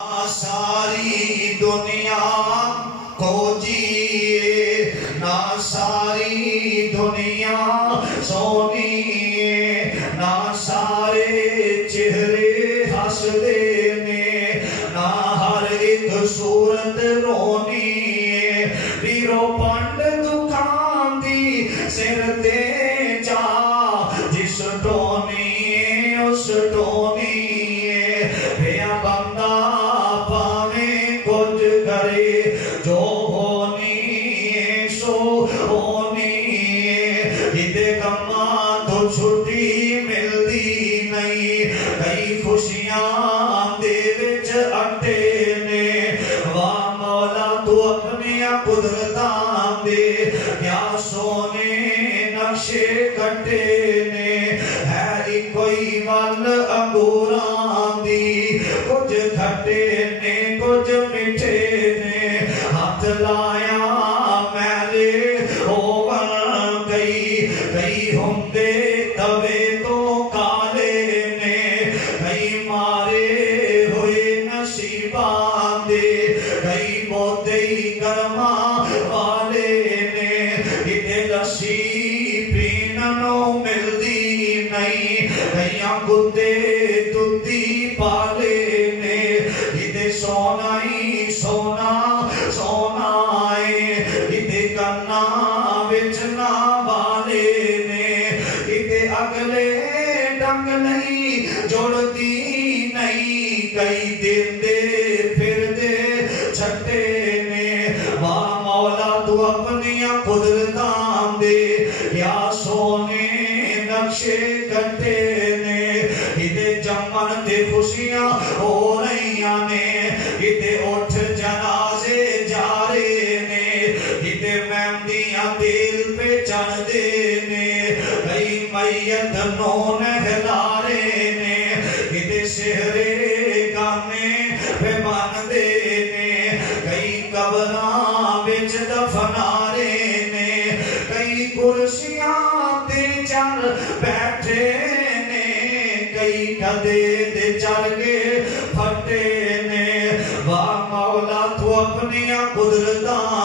ساری دنیا کو جیے نہ ساری دنیا سونی نہ سارے چہرے ہس دینے نہ ہر ایک صورت رونی پیرو پنڈ دکھان دی سر دے جا جس ٹونی اس ٹونی بھیا بندہ پاویں کچھ کرے جو ہونی سو ہونی ہدے کماں تو چھٹی ملدی نہیں کئی خوشیاں دے وچ اٹے نے واہ مولا تو اپنی قدرتاں دے کیا سونے نقشے کٹے نے ہے کوئی ول انگوراں دی کچھ کھٹے نے کچھ مٹھے نے ہاتھ لایا میلے ہوون کئی ہوندے توے تو کالے نے کئی مارے ہوئے نصیباں دے کئی بودے گرما والے نے ادھے لسی پیننوں ملدی نہیں کئیاں گدے دودھی پالے نے ادھے سونائی سونا سونائے ادھے کرنا وچنا والے نے ادھے اگلے ڈنگ نہیں جوڑ دی نہیں کئی دن دے پھر دے چھٹے نے واہ مولا تو اپنی قدرتاں دے یا سونے نقشے کٹے نے ادھے جمن تے خوشیاں ہو رہیاں نے ادھے اٹھ جنازے جارے نے ادھے مہندیاں دل پہ چڑھ دے نے کئی میت نو نہلارے نے ادھے سہرے گانے پہ بن دے نے کئی قبراں وچ دفنارے نے کئی کرسیاں تے چڑھ بیٹھے نے کئی گدے تے چڑھ کے پھٹے نے واہ مولا تو اپنی قدرتاں